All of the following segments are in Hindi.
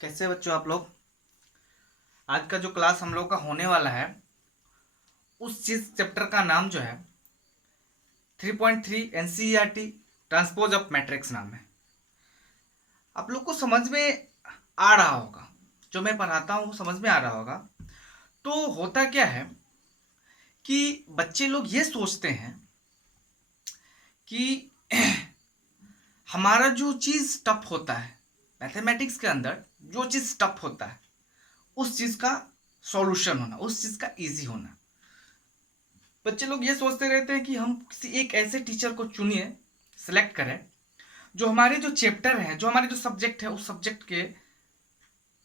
कैसे बच्चों आप लोग। आज का जो क्लास हम लोग का होने वाला है उस चीज चैप्टर का नाम जो है 3.3 एनसीईआरटी ट्रांसपोज ऑफ मैट्रिक्स नाम है। आप लोग को समझ में आ रहा होगा, जो मैं पढ़ाता हूँ वो समझ में आ रहा होगा। तो होता क्या है कि बच्चे लोग ये सोचते हैं कि हमारा जो चीज टफ होता है मैथमेटिक्स के अंदर, जो चीज टफ होता है उस चीज का सॉल्यूशन होना, उस चीज का इजी होना। बच्चे लोग ये सोचते रहते हैं कि हम किसी एक ऐसे टीचर को चुनिए, सिलेक्ट करें जो हमारे जो चैप्टर है, जो हमारे जो सब्जेक्ट है, उस सब्जेक्ट के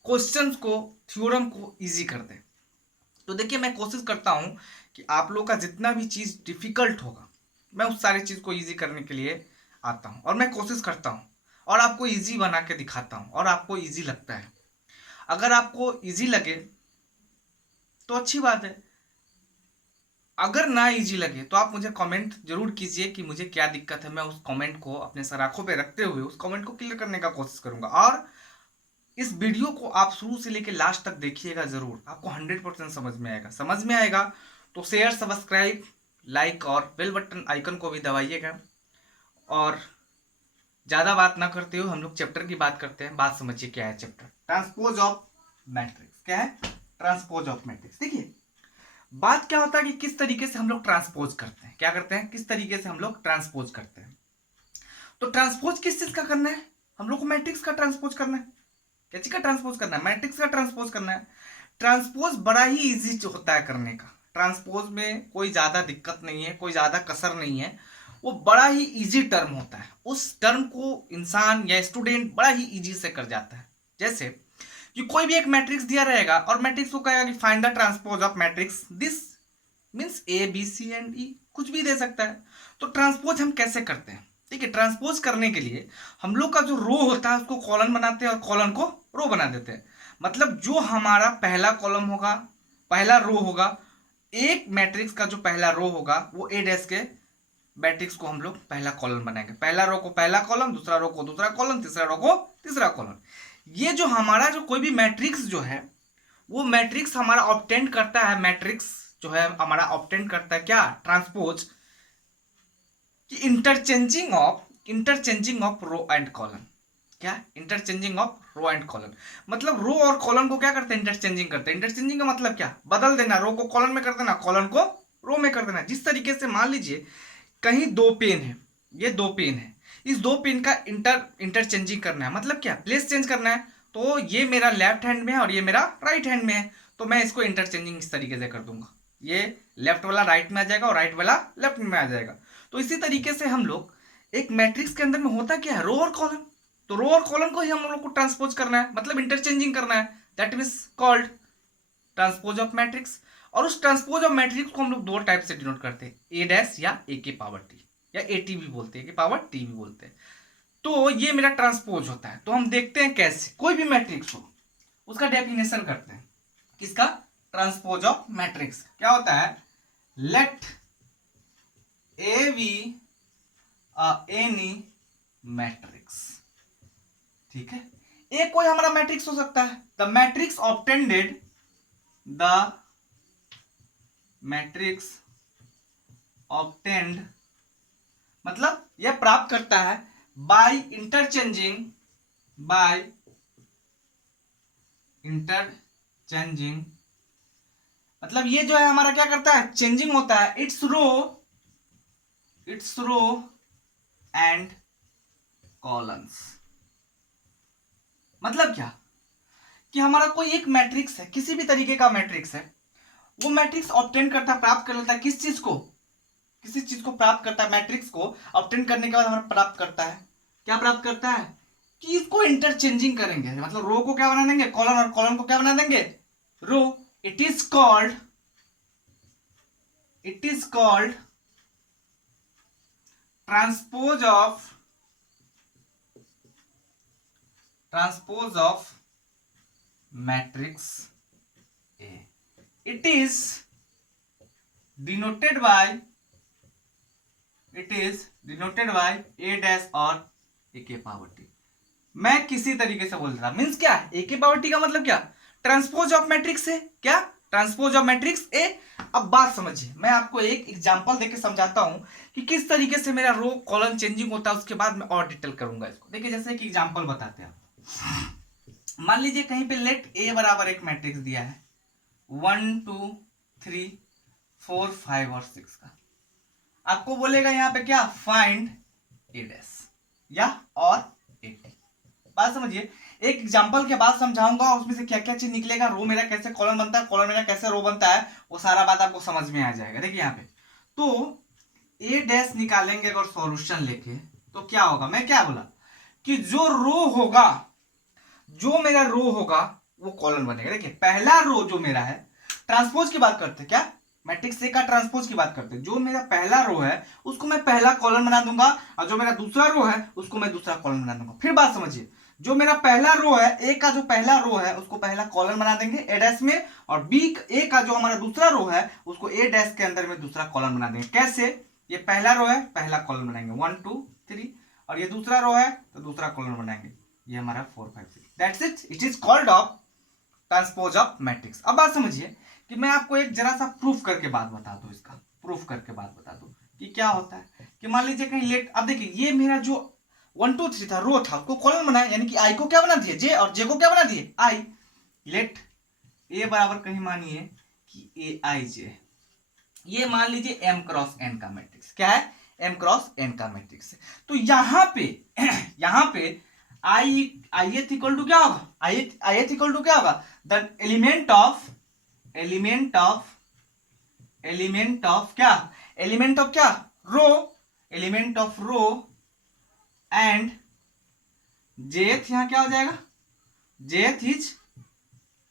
क्वेश्चंस को, थ्योरम को इजी कर दे। तो देखिए, मैं कोशिश करता हूं कि आप लोग का जितना भी चीज डिफिकल्ट होगा मैं उस सारी चीज को इजी करने के लिए आता हूं, और मैं कोशिश करता हूं और आपको इजी बना के दिखाता हूं, और आपको इजी लगता है। अगर आपको इजी लगे तो अच्छी बात है, अगर ना इजी लगे तो आप मुझे कमेंट जरूर कीजिए कि मुझे क्या दिक्कत है। मैं उस कमेंट को अपने सराखों पे रखते हुए उस कमेंट को क्लियर करने का कोशिश करूंगा। और इस वीडियो को आप शुरू से लेकर लास्ट तक देखिएगा जरूर, आपको 100% समझ में आएगा। समझ में आएगा तो शेयर, सब्सक्राइब, लाइक और बेल बटन आइकन को भी दबाइएगा। और ज्यादा बात ना करते हुए हम लोग चैप्टर की बात करते हैं। बात समझिए क्या है चैप्टर, ट्रांसपोज ऑफ मैट्रिक्स। क्या है ट्रांसपोज ऑफ मैट्रिक्स? देखिए, बात क्या होता है कि किस तरीके से हम लोग ट्रांसपोज करते हैं, क्या करते हैं, किस तरीके से हम लोग ट्रांसपोज करते हैं। तो ट्रांसपोज किस चीज का करना है? हम लोग को मैट्रिक्स का ट्रांसपोज करना है। क्या चीज का ट्रांसपोज करना है? मैट्रिक्स का ट्रांसपोज करना है। ट्रांसपोज बड़ा ही इजी होता है करने का। ट्रांसपोज में कोई ज्यादा दिक्कत नहीं है, कोई ज्यादा कसर नहीं है। वो बड़ा ही इजी टर्म होता है, उस टर्म को इंसान या स्टूडेंट बड़ा ही इजी से कर जाता है। जैसे कि कोई भी एक मैट्रिक्स दिया रहेगा और मैट्रिक्स को कहेगा कि find the transpose of matrix this, means A B C and E, कुछ भी दे सकता है। तो ट्रांसपोज हम कैसे करते हैं? ठीक है, ट्रांसपोज करने के लिए हम लोग का जो रो होता है उसको कॉलन बनाते हैं और कॉलन को रो बना देते हैं। मतलब जो हमारा पहला कॉलम होगा, पहला रो होगा, एक मैट्रिक्स का जो पहला रो होगा वो ए डैश के मैट्रिक्स को हम लोग पहला कॉलम बनाएंगे। पहला रो को पहला कॉलम, दूसरा रो को दूसरा कॉलम, तीसरा रो को तीसरा कॉलम। ये जो हमारा जो कोई भी मैट्रिक्स जो है वो मैट्रिक्स हमारा ऑब्टेंड करता है, मैट्रिक्स जो है हमारा ऑब्टेंड करता है क्या? ट्रांसपोज कि interchanging of row and column. क्या? Interchanging of row and column. मतलब रो और कॉलम को क्या करते हैं? इंटरचेंजिंग करते हैं। इंटरचेंजिंग का मतलब क्या? बदल देना, रो को कॉलम में कर देना, कॉलम को रो में कर देना। जिस तरीके से मान लीजिए कहीं दो पेन है, ये दो पेन है, इस दो पेन का इंटरचेंजिंग करना है। मतलब क्या? प्लेस चेंज करना है। तो ये मेरा लेफ्ट हैंड में है और ये मेरा राइट हैंड में है, तो मैं इसको इंटरचेंजिंग इस तरीके से कर दूंगा। ये लेफ्ट वाला राइट में आ जाएगा और राइट वाला लेफ्ट में आ जाएगा। तो इसी तरीके से हम लोग एक मैट्रिक्स के अंदर में होता क्या है? रो और कॉलम। तो रो और कॉलम को ही हम लोग को ट्रांसपोज करना है, मतलब इंटरचेंजिंग करना है। That means called transpose of matrix. और उस ट्रांसपोज ऑफ मैट्रिक्स को हम लोग दो टाइप से डिनोट करते हैं, ए डैश या ए के पावर टी, या ए टी भी बोलते हैं, ए के पावर टी भी बोलते हैं। तो ये मेरा ट्रांसपोज होता है। तो हम देखते हैं कैसे कोई भी मैट्रिक्स हो उसका डेफिनेशन करते हैं। किसका? Transpose of matrix. क्या होता है? Let A be any matrix. ठीक है, एक कोई हमारा मैट्रिक्स हो सकता है। The matrix obtained, the matrix obtained, मतलब यह प्राप्त करता है बाय इंटरचेंजिंग, बाय इंटरचेंजिंग। मतलब ये जो है हमारा क्या करता है? चेंजिंग होता है इट्स रो एंड कॉलम्स। मतलब क्या? कि हमारा कोई एक मैट्रिक्स है, किसी भी तरीके का मैट्रिक्स है, वो मैट्रिक्स ऑब्टेन करता है, प्राप्त कर लेता है। किस चीज को? किसी चीज को प्राप्त करता है। मैट्रिक्स को ऑब्टेन करने के बाद हमारा प्राप्त करता है, क्या प्राप्त करता है? कि इसको इंटरचेंजिंग करेंगे, मतलब रो को क्या बना देंगे? कॉलम, और कॉलम को क्या बना देंगे? Row. It is called transpose of matrix A. It is denoted by A dash और ए के पावर टी। मैं किसी तरीके से बोल देता, मीन्स क्या है, ए की पावर टी का मतलब क्या, ट्रांसपोज ऑफ मैट्रिक्स है, क्या ट्रांसपोज ऑफ मैट्रिक्स ए। अब बात समझिए, मैं आपको एक एग्जांपल देके समझाता हूं कि किस तरीके से मेरा रो कॉलम चेंजिंग होता है, उसके बाद मैं और डिटेल करूंगा इसको। देखिए जैसे एक एग्जांपल बताते हैं, मान लीजिए कहीं पे लेट ए बराबर एक मैट्रिक्स दिया है 1 2 3 4 5 और 6 का, आपको बोलेगा यहाँ पे क्या, फाइंड ए डैश या और ए टी। बात समझिए, एक एग्जांपल के बाद समझाऊंगा उसमें से क्या क्या चीज निकलेगा, रो मेरा कैसे कॉलम बनता है, कॉलम मेरा कैसे रो बनता है, वो सारा बात आपको समझ में आ जाएगा। देखिए यहाँ पे तो ए डैश निकालेंगे अगर सॉल्यूशन लेके, तो क्या होगा, मैं क्या बोला कि जो रो होगा, जो मेरा रो होगा वो कॉलम बनेगा। देखिए पहला रो जो मेरा है, ट्रांसपोज की बात करते हैं, क्या मैट्रिक्स ए का ट्रांसपोज की बात करते हैं, जो मेरा पहला रो है उसको मैं पहला कॉलम बना दूंगा, और जो मेरा दूसरा रो है उसको मैं दूसरा कॉलम बना दूंगा। फिर बात समझिए, जो मेरा पहला रो है, ए का जो पहला रो है उसको पहला कॉलम बना देंगे ए डैश में, और बी ए का जो हमारा दूसरा रो है उसको ए डैश के अंदर में दूसरा कॉलम बना देंगे। कैसे, ये पहला रो है, पहला कॉलम बनाएंगे 1 2 3, और ये दूसरा रो है तो दूसरा कॉलम बनाएंगे, ये हमारा 4 5 6, that's it, it is called off transpose of matrix. अब बात समझिए कि मैं आपको एक जरा सा प्रूफ करके बात बता दूं, इसका प्रूफ करके बात बता दूं कि क्या होता है, कि मान लीजिए कहीं लेट, अब देखिए ये मेरा जो 1 2 3 था रो था, उसको कॉलम बनाया, यानी कि आई को क्या बना दिए, जे, और जे को क्या बना दिए, आई। लेट ए बराबर कहीं मानिए कि ए आई जे, ये मान लीजिए एम क्रॉस एन का मैट्रिक्स, क्या है, एम क्रॉस एन का मैट्रिक्स है। तो यहां पे यहां पे आई ith इक्वल टू क्या होगा, ith इक्वल टू क्या होगा, द एलिमेंट ऑफ क्या, एलिमेंट ऑफ क्या, row, element of row and jth, यहां क्या हो जाएगा, jth is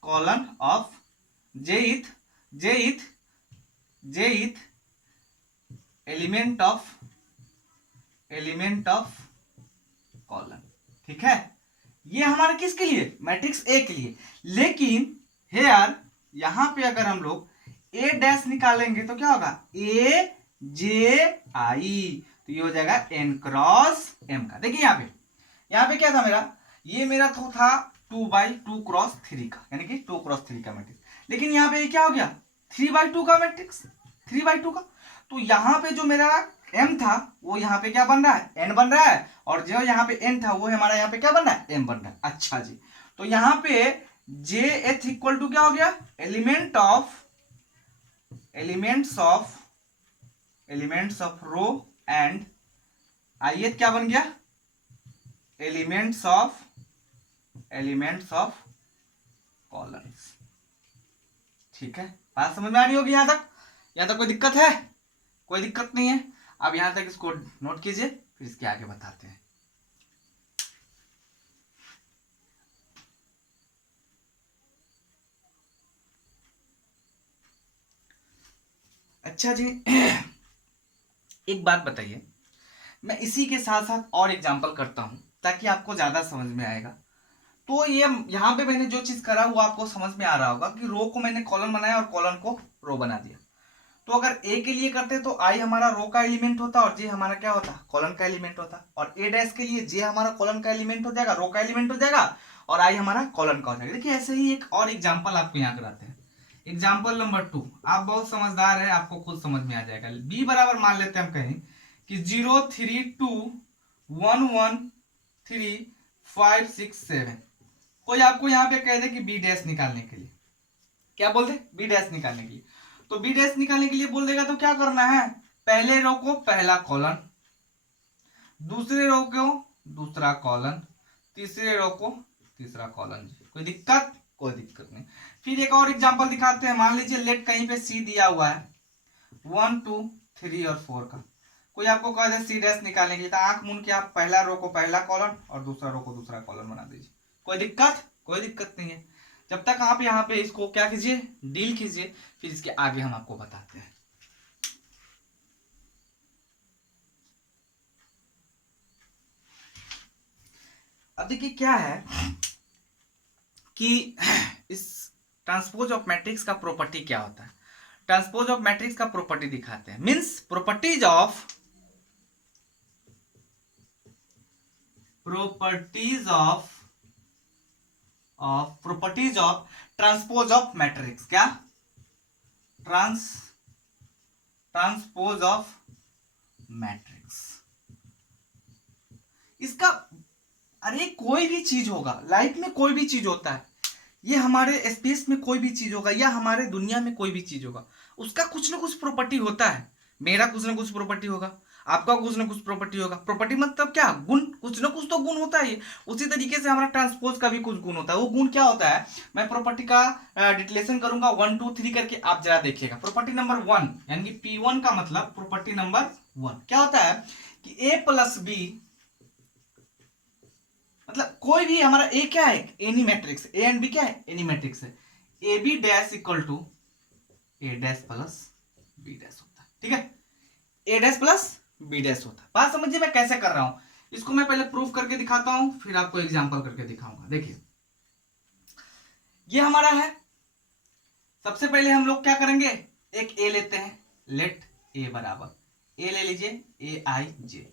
column of jth element of column. ठीक है, ये हमारे किसके लिए, मैट्रिक्स ए के लिए। लेकिन हेयर यहां पे अगर हम लोग ए डैश निकालेंगे तो क्या होगा, ए जे आई, तो ये हो जाएगा एन क्रॉस एम का। देखिए यहाँ पे क्या था मेरा, ये मेरा तो था 2/2 क्रॉस 3 का, यानी कि 2 क्रॉस 3 का मैट्रिक्स। लेकिन यहाँ पे क्या हो गया, 3/2 का मैट्रिक्स, 3/2 का। तो यहाँ पे जो मेरा m था वो यहाँ पे क्या बन रहा है, n बन रहा है, और जो यहाँ पे n था वो हमारा यहाँ पे क्या बन रहा है, m बन रहा है। अच्छा जी, तो यहाँ पे jth इक्वल टू क्या हो गया, elements of row and ith क्या बन गया, एलिमेंट्स ऑफ कॉलम्स। ठीक है, बात समझ में आ रही होगी यहां तक कोई दिक्कत है, कोई दिक्कत नहीं है। अब यहां तक इसको नोट कीजिए, फिर इसके आगे बताते हैं। अच्छा जी, एक बात बताइए, मैं इसी के साथ साथ और एग्जांपल करता हूं ताकि आपको ज्यादा समझ में आएगा। तो ये यहाँ पे मैंने जो चीज करा वो आपको समझ में आ रहा होगा कि रो को मैंने कॉलम बनाया और कॉलम को रो बना दिया। तो अगर ए के लिए करते तो आई हमारा रो का एलिमेंट होता और जे हमारा क्या होता, कॉलम का एलिमेंट होता। और ए डैश के लिए जे हमारा कॉलम का एलिमेंट हो जाएगा, रो का एलिमेंट हो जाएगा, और आई हमारा कॉलम का हो जाएगा। देखिए ऐसे ही एक और एग्जाम्पल आपको यहाँ कराते हैं, एग्जाम्पल नंबर 2। आप बहुत समझदार है, आपको खुद समझ में आ जाएगा। बी बराबर मान लेते हैं हम कहीं कि 0 3 2 1 1 3 5 6 7। कोई आपको यहाँ पे कह दे कि बी डैश निकालने के लिए, क्या बोल दे, बी डैश निकालने के लिए, तो बी डैश निकालने के लिए बोल देगा तो क्या करना है, पहले रो को पहला कॉलम, दूसरे रो को दूसरा कॉलम, तीसरे रो को तीसरा कॉलम। कोई दिक्कत, कोई दिक्कत नहीं। फिर एक और एग्जांपल दिखाते हैं, मान लीजिए लेट कहीं पे सी दिया हुआ है 1 2 3 और 4 का, कोई आपको कह दे सी डैश निकालने के लिए, तो आंख मूंद के आप पहला रो को पहला कॉलम और दूसरा रो को दूसरा कॉलम बना दीजिए। कोई दिक्कत, कोई दिक्कत नहीं है। जब तक आप यहाँ पे इसको क्या कीजिए, डील कीजिए, फिर इसके आगे हम आपको बताते हैं। अब देखिए क्या है कि इस ट्रांसपोज ऑफ मैट्रिक्स का प्रॉपर्टी क्या होता है। ट्रांसपोज ऑफ मैट्रिक्स का प्रॉपर्टी दिखाते हैं, means properties of properties of transpose of matrix. क्या? Transpose of matrix. इसका, अरे कोई भी चीज होगा लाइफ में, कोई भी चीज होता है, ये हमारे स्पेस में कोई भी चीज होगा या हमारे दुनिया में कोई भी चीज होगा, उसका कुछ ना कुछ प्रॉपर्टी होता है। मेरा कुछ ना कुछ प्रॉपर्टी होगा, आपका कुछ ना कुछ प्रॉपर्टी होगा। प्रॉपर्टी मतलब क्या? गुण, कुछ ना कुछ तो गुण होता है। उसी तरीके से हमारा ट्रांसपोज का भी कुछ गुण होता है। वो गुण क्या होता है, मैं प्रॉपर्टी का डिक्लेरेशन करूंगा 1 2 3 करके, आप जरा देखिएगा। प्रॉपर्टी नंबर 1 यानी कि P1 का मतलब प्रॉपर्टी नंबर 1 क्या होता है कि A प्लस बी, मतलब कोई भी हमारा ए क्या है, any matrix, A and B क्या है, एनी मैट्रिक्स है। A B dash equal to A dash plus B dash होता है। ठीक है, A dash plus B dash होता है। बात समझिए मैं कैसे कर रहा हूं इसको। मैं पहले प्रूफ करके दिखाता हूं, फिर आपको एग्जांपल करके दिखाऊंगा। देखिए ये हमारा है। सबसे पहले हम लोग क्या करेंगे, एक ए लेते हैं। लेट ए बराबर, ए ले लीजिए, ए आई जे,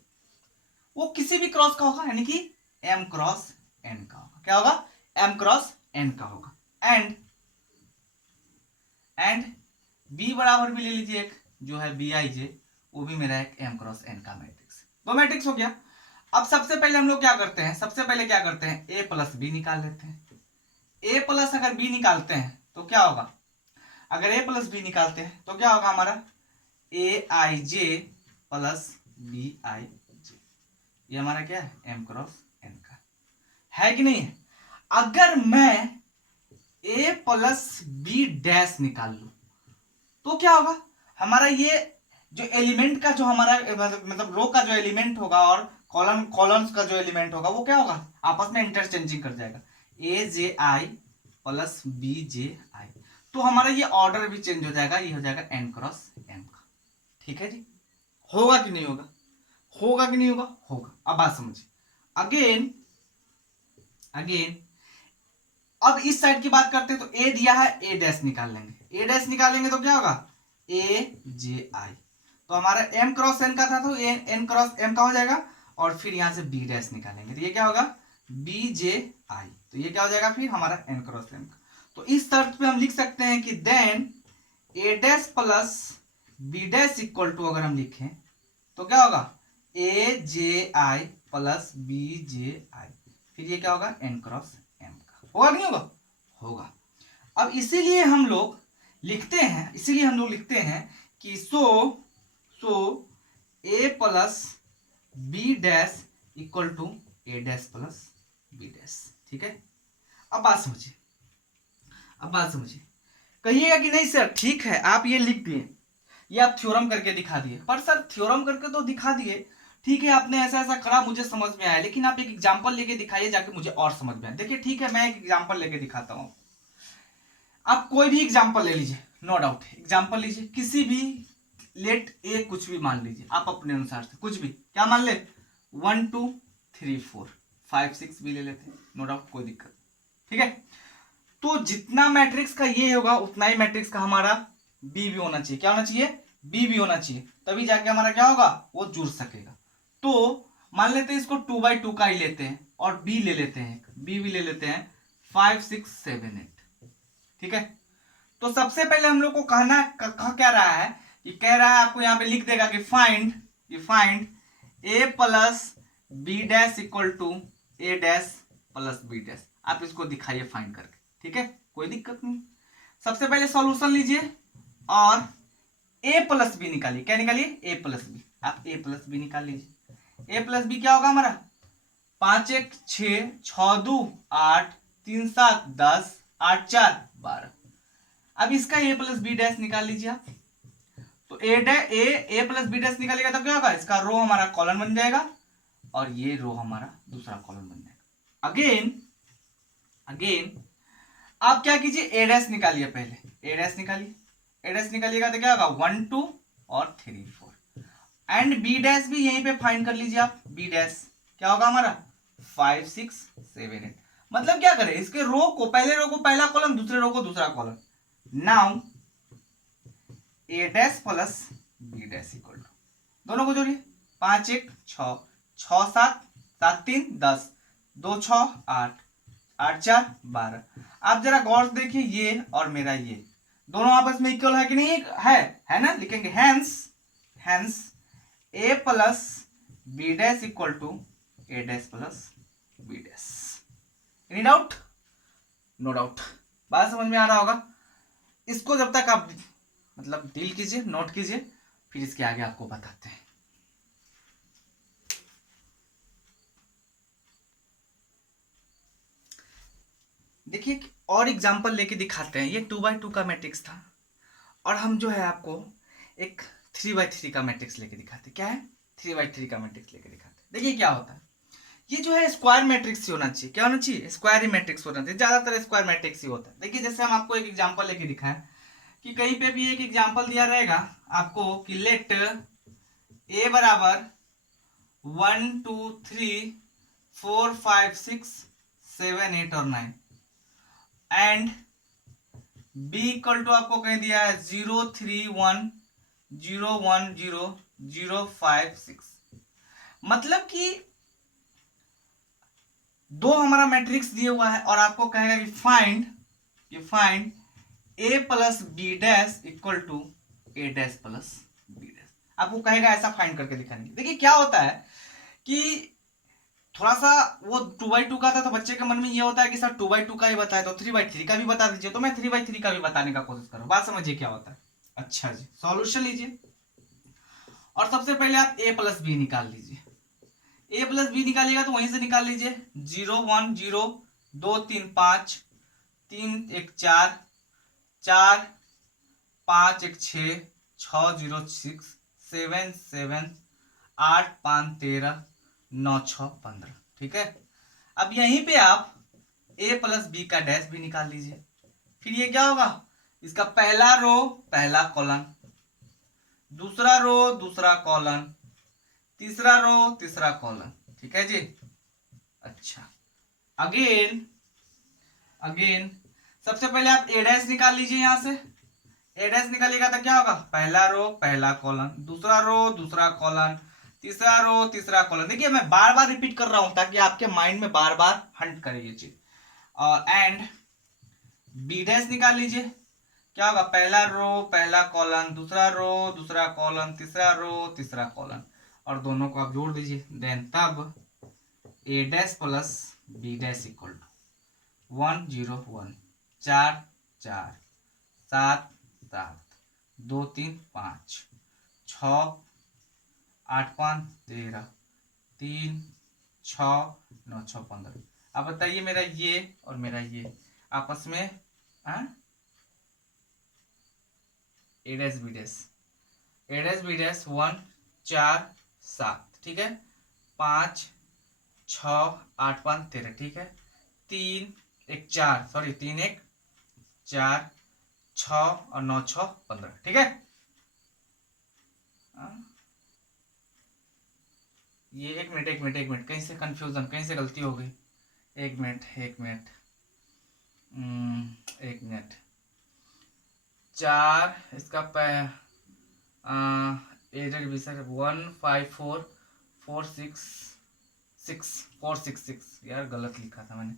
वो किसी भी क्रॉस का होगा, यानी कि m क्रॉस n का होगा। क्या होगा? m क्रॉस n का होगा। एंड b बराबर भी ले लीजिए एक, जो है बी आई जे, वो भी मेरा एक m क्रॉस n का मैट्रिक्स। दो मैट्रिक्स हो गया। अब सबसे पहले हम लोग क्या करते हैं, सबसे पहले क्या करते हैं, a प्लस बी निकाल लेते हैं। a प्लस अगर b निकालते हैं तो क्या होगा, अगर a प्लस बी निकालते हैं तो क्या होगा हमारा, ए I J plus B I जे। ये हमारा क्या है, m क्रॉस n का है कि नहीं है। अगर मैं a प्लस बी डैश निकाल लू तो क्या होगा हमारा, ये जो एलिमेंट का जो हमारा मतलब रो का जो एलिमेंट होगा और कॉलम्स का जो एलिमेंट होगा वो क्या होगा, आपस में इंटरचेंजिंग कर जाएगा। ए J I plus B J आई, तो हमारा ये ऑर्डर भी चेंज हो जाएगा, ये हो जाएगा n क्रॉस m का। ठीक है जी, होगा कि नहीं होगा, होगा कि नहीं होगा, होगा। अब बात समझिए। अगेन अब इस साइड की बात करते हैं तो ए दिया है, ए डैश निकाल लेंगे। ए डैश निकालेंगे तो क्या होगा, ए जे आई, तो हमारा m क्रॉस n का था तो n क्रॉस m का हो जाएगा। और फिर यहां से b डैश निकालेंगे तो ये क्या होगा, b जे आई, तो ये क्या हो जाएगा फिर हमारा n क्रॉस m का। तो इस शर्त पे हम लिख सकते हैं कि then a dash plus b dash equal to, अगर हम लिखें तो क्या होगा, a J I plus b J I, फिर ये क्या होगा, n क्रॉस m का। होगा नहीं होगा, होगा। अब इसीलिए हम लोग लिखते हैं कि so a plus B dash equal to A dash plus B dash. ठीक है, अब बात समझिए। कहिएगा कि नहीं सर ठीक है आप ये लिख दिए, ये आप थ्योरम करके दिखा दिए। पर सर थ्योरम करके तो दिखा दिए, ठीक है आपने ऐसा ऐसा करा, मुझे समझ में आया, लेकिन आप एक एग्जांपल लेके दिखाइए जाके मुझे और समझ में आए। देखिए ठीक है, मैं एक एग्जांपल लेके दिखाता हूँ। आप कोई भी एग्जांपल ले लीजिए, नो डाउट एग्जांपल लीजिए, किसी भी, लेट ए कुछ भी मान लीजिए आप अपने अनुसार से, कुछ भी, क्या मान ले, 1 2 3 4 5 6 भी ले लेते हैं, नो डाउट कोई दिक्कत। ठीक है, तो जितना मैट्रिक्स का ये होगा उतना ही मैट्रिक्स का हमारा बी भी होना चाहिए। क्या होना चाहिए, बी भी होना चाहिए, तभी जाके हमारा क्या होगा, वो जुड़ सकेगा। तो मान लेते हैं इसको 2 by 2 का ही लेते हैं और बी ले लेते हैं, बी भी ले लेते हैं 5 6 7 8। ठीक है, तो सबसे पहले हम लोग को कह क्या रहा है, कि कह रहा है आपको यहाँ पे लिख देगा कि find A plus B dash equal to A dash plus B dash. आप इसको दिखाइए फाइंड करके। ठीक है, कोई दिक्कत नहीं। सबसे पहले सॉल्यूशन लीजिए और ए प्लस बी निकालिए। क्या निकालिए, ए प्लस बी। आप ए प्लस बी निकाल लीजिए। ए प्लस बी क्या होगा हमारा, 5 1 6 6 2 8 3 7 10 8 4 12। अब इसका ए प्लस बी डैश निकाल लीजिए आप। तो ए प्लस बी डैश निकालेगा तो क्या होगा, इसका रो हमारा कॉलम बन जाएगा और ये रो हमारा दूसरा कॉलम बन जाएगा। अगेन आप क्या कीजिए, ए डैश निकालिए। पहले ए डैश निकालिएगा तो क्या होगा, 1 2 और 3 4। एंड बी डैश भी यहीं पे फाइंड कर लीजिए आप। बी डैश क्या होगा हमारा, 5 6 7 8। मतलब क्या करें, इसके रो को, पहले रो को पहला कॉलम, दूसरे रो को दूसरा column. Now A dash plus B dash equal to, दोनों को जोड़िए, 5 1 6 6 7 7 3 10, 2 6 8, 8 4 12। आप जरा गौर से देखिए, ये और मेरा ये दोनों आपस में इक्वल है कि नहीं? है ना? लिखेंगे hence a plus B dash equal to A dash plus B dash. Any doubt? No doubt. बात समझ में आ रहा होगा। इसको जब तक आप मतलब डील कीजिए, नोट कीजिए, फिर इसके आगे आपको बताते हैं। देखिए और एग्जांपल लेके दिखाते हैं। ये 2x2 का मैट्रिक्स था और हम जो है आपको एक 3x3 का मैट्रिक्स लेके दिखाते। क्या है? 3x3 का मैट्रिक्स लेके दिखाते। देखिए क्या होता है, ये जो है स्क्वायर मैट्रिक्स ही होना चाहिए। क्या होना चाहिए? स्क्वायर ही मैट्रिक्स होना चाहिए। ज्यादातर स्क्वायर मैट्रिक्स ही होता है। देखिए जैसे हम आपको एक एग्जांपल लेके दिखाएं कि कहीं पे भी एक एग्जांपल दिया रहेगा आपको कि लेट ए बराबर 1 2 3 4 5 6 7 8 और 9 एंड बी इक्वल टू आपको कहीं दिया है 0 3 1 0 1 0 0 5 6। मतलब कि दो हमारा मैट्रिक्स दिया हुआ है और आपको कहेगा कि find A plus B dash equal to A dash plus B dash. आपको कहेगा ऐसा फाइंड करके दिखाने। देखिए क्या होता है कि थोड़ा सा वो 2x2 का था तो बच्चे के मन में ये होता है कि सर 2x2 का ही बताए तो 3x3 का भी बता दीजिए। तो मैं 3x3 का भी बताने का कोशिश करूँ। बात समझिए क्या होता है। अच्छा जी, सॉल्यूशन लीजिए और सबसे पहले आप a प्लस बी निकाल लीजिए। a प्लस बी निकालिएगा तो वहीं से निकाल लीजिए। 0 1 0 2 3 5 3 1 4 4 5 1 6 6 0 6 7 7 8 5 13 9 6 15। ठीक है। अब यहीं पे आप a प्लस बी का डैश भी निकाल लीजिए। फिर ये क्या होगा? इसका पहला रो पहला कॉलम, दूसरा रो दूसरा कॉलम, तीसरा रो तीसरा कॉलम। ठीक है जी। अच्छा, अगेन सबसे पहले आप ए डैश निकाल लीजिए। यहां से ए डैश निकालिएगा तो क्या होगा? पहला रो पहला कॉलम, दूसरा रो दूसरा कॉलम, तीसरा रो तीसरा कॉलम। देखिए मैं बार बार रिपीट कर रहा हूं ताकि आपके माइंड में बार बार हंट करे ये चीज। और एंड बी डैश निकाल लीजिए। क्या होगा? पहला रो पहला कॉलम, दूसरा रो दूसरा कॉलम, तीसरा रो तीसरा कॉलम और दोनों को आप जोड़ दीजिए। देन तब A dash plus B dash equal to 1 0 1 4 4 7 7 2 3 5 6 8 5 13 3 6 9 6 15। अब बताइए मेरा ये और मेरा ये आपस में ए डैश बी डैश 1 4 7। ठीक है। 5 6 8 5 13। ठीक है। 3 1 4 सॉरी 3 1 4 6 और 9 6 15। ठीक है। ये एक मिनट कहीं से कंफ्यूजन, कहीं से गलती हो गई। एक मिनट 4 इसका एडेड भी सर 1 5 4 4 6 6 4 6 6 यार गलत लिखा था मैंने।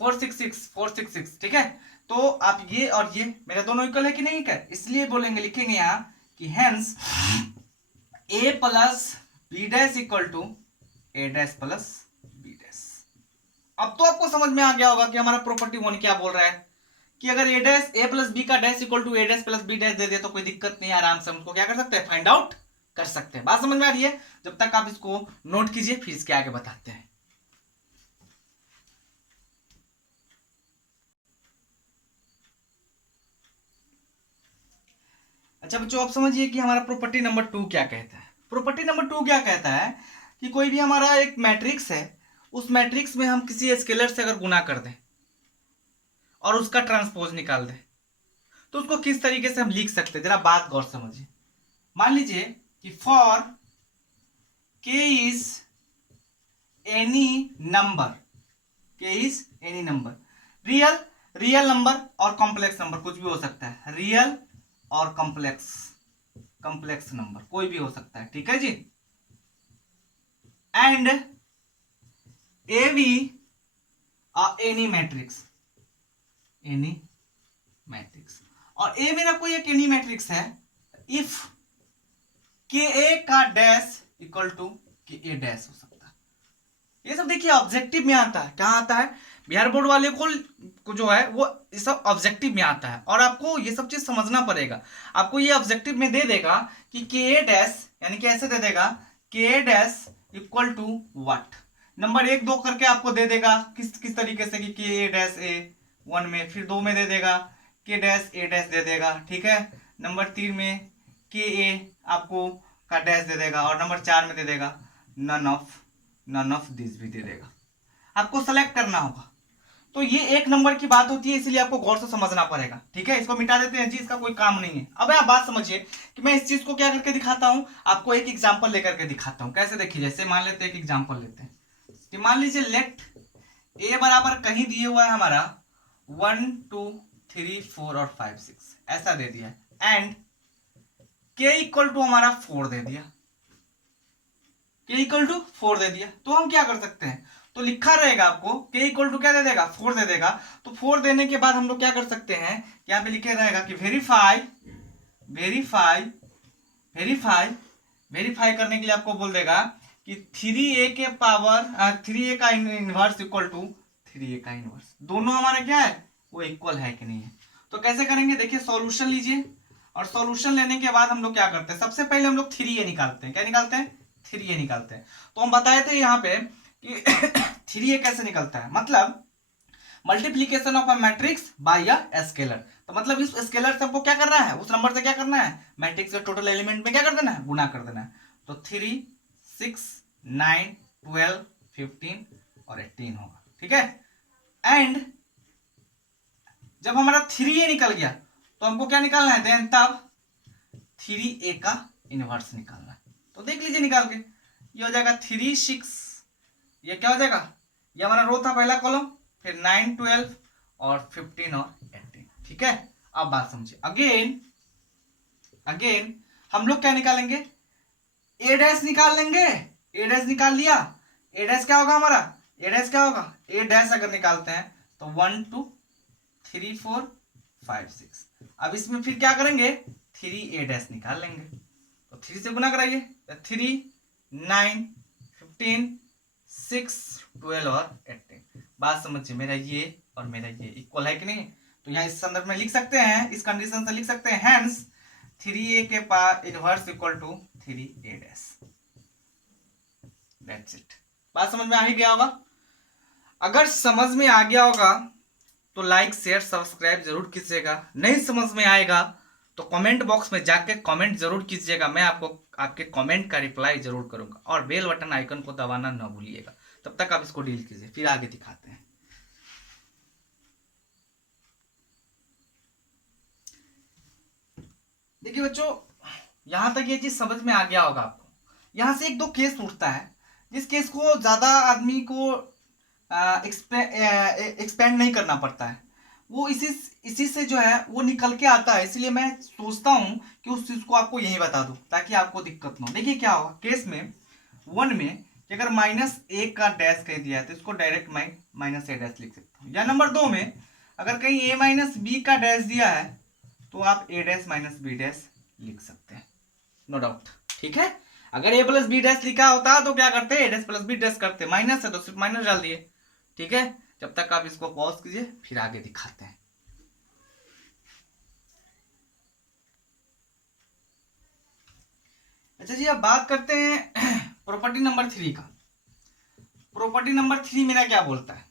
4 6 6 4 6 6। ठीक है। तो आप ये और ये मेरा दोनों इक्वल है कि नहीं इक्वल? इसलिए बोलेंगे, लिखेंगे यहाँ कि hence A plus B dash equal to A dash plus B dash. अब तो आपको समझ में आ गया होगा कि हमारा प्रॉपर्टी वन क्या बोल रहा है कि अगर ए प्लस बी का dash equal to A dash plus B dash दे दे तो कोई दिक्कत नहीं, आराम से हम उसको क्या कर सकते हैं? फाइंड आउट कर सकते हैं। बात समझ में आ रही है? जब तक आप इसको नोट कीजिए फिर इसके आगे बताते हैं। अच्छा बच्चों, आप समझिए कि हमारा प्रॉपर्टी नंबर 2 क्या कहता है। प्रॉपर्टी नंबर 2 क्या कहता है कि कोई भी हमारा एक मैट्रिक्स है, उस मैट्रिक्स में हम किसी स्केलर से अगर गुना कर दें और उसका ट्रांसपोज निकाल दें तो उसको किस तरीके से हम लिख सकते हैं? जरा बात गौर समझिए। मान लीजिए कि फॉर के is any number, real number और कॉम्प्लेक्स नंबर कुछ भी हो सकता है, रियल और कॉम्प्लेक्स नंबर कोई भी हो सकता है। ठीक है जी। And A be any matrix, any matrix, और ए मेरा कोई एक एनी मैट्रिक्स है इफ के ए का डैश इक्वल टू के ए डैश हो सकता है। ये सब देखिए ऑब्जेक्टिव में आता है, कहाँ आता है, बिहार बोर्ड वाले को जो है वो ये सब ऑब्जेक्टिव में आता है, और आपको ये सब चीज समझना पड़ेगा। आपको ये ऑब्जेक्टिव में दे देगा कि के ए डैश, यानी कि ऐसे दे देगा के A dash equal to what, number 1 2 करके आपको दे देगा किस किस तरीके से कि के ए डैश ए 1 में, फिर 2 में दे देगा के डैश ए डैश दे देगा, ठीक है, नंबर 3 में के ए आपको का डैश दे देगा, और नंबर 4 में दे देगा नन ऑफ दिस भी दे देगा। आपको सेलेक्ट करना होगा। तो ये एक नंबर की बात होती है, इसलिए आपको गौर से समझना पड़ेगा, ठीक है। इसको मिटा देते हैं जी, इसका कोई काम नहीं है। अब आप बात समझिए कि मैं इस चीज को क्या करके दिखाता हूं, आपको एक एग्जांपल लेकर के दिखाता हूं। कैसे देखिए, जैसे मान लेते हैं एक एग्जांपल लेते हैं कि मान लीजिए लेट ए बराबर कहीं दिए हुआ है हमारा 1 2 3 4 और 5 6 ऐसा दे दिया, एंड के इक्वल टू हमारा 4 दे दिया, के इक्वल टू 4 दे दिया। तो हम क्या कर सकते हैं, तो लिखा रहेगा आपको के इक्वल टू क्या दे देगा, 4 दे देगा। तो 4 देने के बाद हम लोग क्या कर सकते हैं, यहाँ पे लिखे रहेगा कि वेरीफाई वेरीफाई वेरीफाई वेरीफाई करने के लिए आपको बोल देगा कि 3a के पावर 3a का इनवर्स इक्वल टू 3a का इनवर्स, दोनों हमारा क्या है वो इक्वल है कि नहीं है। तो कैसे करेंगे, देखिए सॉल्यूशन लीजिए, और सॉल्यूशन लेने के बाद हम लोग क्या करते हैं, सबसे पहले हम लोग 3a निकालते हैं। क्या निकालते हैं, 3a निकालते हैं। तो हम बताए थे यहाँ पे कि 3a कैसे निकलता है, मतलब multiplication of a matrix bye a scalar. तो मतलब इस स्केलर से हमको क्या करना है, उस नंबर से क्या करना है, मैट्रिक्स के टोटल एलिमेंट में क्या कर देना है, गुना कर देना है। तो 3 6 9 12 15 और 18 होगा, ठीक है। एंड जब हमारा 3a निकल गया तो हमको क्या निकालना है, देन तब 3a का इनवर्स निकालना है। तो देख लीजिए निकाल के, ये हो जाएगा 3 6, ये क्या हो जाएगा, ये हमारा रो था पहला कॉलम, फिर 9 12 और 15 और 18, ठीक है। अब बात समझिए, अगेन हम लोग क्या निकालेंगे, ए डैश निकाल लेंगे। ए डैश निकाल लिया, ए डैश क्या होगा हमारा, ए डैश क्या होगा, ए डैश अगर निकालते हैं तो 1 2 3 4 5 6। अब इसमें फिर क्या करेंगे, 3a डैश निकाल लेंगे। तो 3 से गुना कराइए, 3 9 15 6 12 और 18। बात समझिए, मेरा ये और मेरा ये इक्वल है कि नहीं। तो यहाँ इस संदर्भ में लिख सकते हैं, इस कंडीशन से लिख सकते हैं, हेंस 3a के पास inverse equal to 3a dash. That's it. बात समझ में आ ही गया होगा। अगर समझ में आ गया होगा तो लाइक शेयर सब्सक्राइब जरूर कीजिएगा। नहीं समझ में आएगा तो कमेंट बॉक्स में जाके कमेंट जरूर कीजिएगा, मैं आपको आपके कमेंट का रिप्लाई जरूर करूंगा। और बेल बटन आइकन को दबाना न भूलिएगा। तब तक आप इसको डील कीजिए, फिर आगे दिखाते हैं। देखिए बच्चों, यहां तक ये चीज समझ में आ गया होगा आपको। यहां से एक दो केस उठता है, जिस केस को ज्यादा आदमी को एक्सपेंड नहीं करना पड़ता है, वो इसी से जो है वो निकल के आता है। इसलिए मैं सोचता हूं कि उस चीज को आपको यही बता दूं ताकि आपको दिक्कत ना हो। देखिए क्या होगा केस में 1 में कि अगर -a का डैश कह दिया है तो इसको डायरेक्ट मैं -a डैश लिख सकता हूँ। या नंबर 2 में अगर कहीं a b का डैश दिया है तो आप a डैश -b डैश लिख सकते हैं, नो डाउट, ठीक है। अगर a प्लस b डैश लिखा होता तो क्या करते, a dash plus b dash करते, माइनस है तो सिर्फ माइनस डाल दिए, ठीक है। जब तक आप इसको पॉज कीजिए, फिर आगे दिखाते हैं। अच्छा जी, अब बात करते हैं प्रॉपर्टी नंबर 3 का। प्रॉपर्टी नंबर 3 मेरा क्या बोलता है,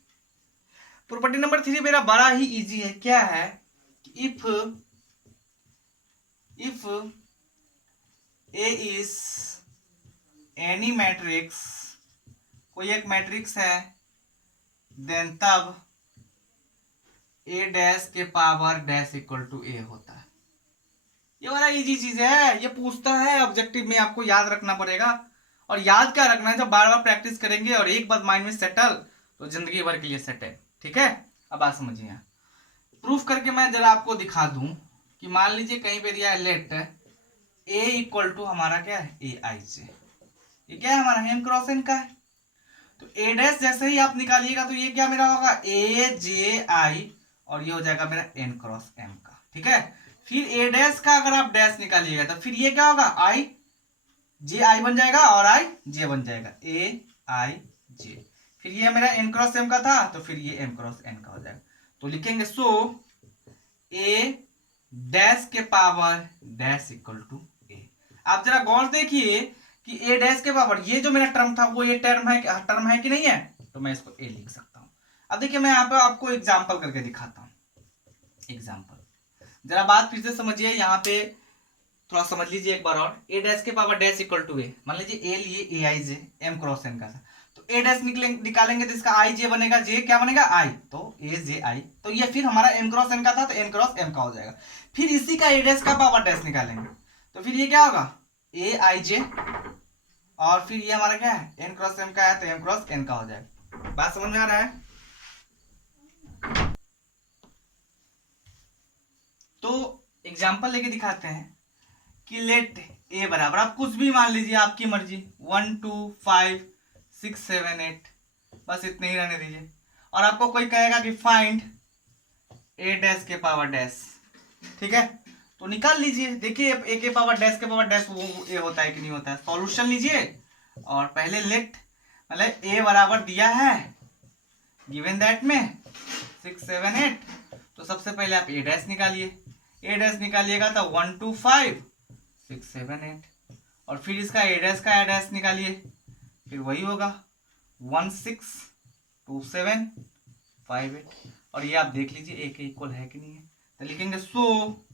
प्रॉपर्टी नंबर 3 मेरा बड़ा ही इजी है। क्या है, if A is any matrix, कोई एक मैट्रिक्स है, देन तब ए डैश के power dash equal to A होता है। ये बड़ा इजी चीज है, ये पूछता है ऑब्जेक्टिव में, आपको याद रखना पड़ेगा। और याद क्या रखना है, जब बार बार प्रैक्टिस करेंगे और एक बार माइंड में सेटल तो जिंदगी भर के लिए सेटल, ठीक है। अब बात समझिए, यहाँ प्रूफ करके मैं जरा आपको दिखा दूं कि मान लीजिए कहीं पे दिया है लेट ए इक्वल टू हमारा क्या है, ए आई जे। ये क्या है, हमारा एम क्रॉस एन का है। तो ए डैश जैसे ही आप निकालिएगा तो ये क्या मेरा होगा ए जे आई, और ये हो जाएगा मेरा एन क्रॉस एम का, ठीक है। फिर ए डैश का अगर आप डैश निकालिएगा तो फिर ये क्या होगा आई जे आई बन जाएगा और आई जे बन जाएगा, ए आई जे। फिर ये मेरा एन क्रॉस एम का था तो फिर ये एम क्रॉस एन का हो जाएगा। तो लिखेंगे सो ए डैश के पावर डैश इक्वल टू ए। आप जरा गौर देखिए कि ए डैश के पावर ये जो मेरा टर्म था वो ये टर्म है कि नहीं है, तो मैं इसको ए लिख सकता हूं। अब देखिए मैं यहाँ पे आपको एग्जाम्पल करके दिखाता हूं। एग्जाम्पल जरा बात फिर से समझिए, यहाँ पे थोड़ा समझ लीजिए एक बार और। ए डैश के पावर डैश इक्वल टू ए, मान लीजिए ए लिए ए I J M cross N का था, तो ए डैश निकालेंगे तो इसका आई जे बनेगा, जे क्या बनेगा आई, तो ए जे आई, तो ये फिर हमारा एम क्रॉस एन का था तो एन क्रॉस एम का हो जाएगा। फिर इसी का ए डैश का पावर डैश निकालेंगे तो फिर ये क्या होगा ए आई जे, और फिर ये हमारा क्या है एन क्रॉस एम का है तो एम क्रॉस एन का हो जाएगा। बात समझ में आ रहा है? तो एग्जाम्पल लेके दिखाते हैं कि लेट ए बराबर, आप कुछ भी मान लीजिए आपकी मर्जी, 1 2 5 6 7 8, बस इतने ही रहने दीजिए। और आपको कोई कहेगा कि फाइंड ए डैश के पावर डैश, ठीक है, तो निकाल लीजिए। देखिए ए के पावर डैश के पावर डैश वो ए होता है कि नहीं होता है, सॉल्यूशन लीजिए और पहले लेट मतलब ए बराबर दिया है गिवन दैट में 6 7 8, तो सबसे पहले आप ए डैश निकालिए। ए डैश निकालिएगा तो 1 2 5 6 7 8, और फिर इसका ए डैश निकालिए, फिर वही होगा 1 6 2 7 5 8, और ये आप देख लीजिए ए के इक्वल है कि नहीं है, तो लिखेंगे सो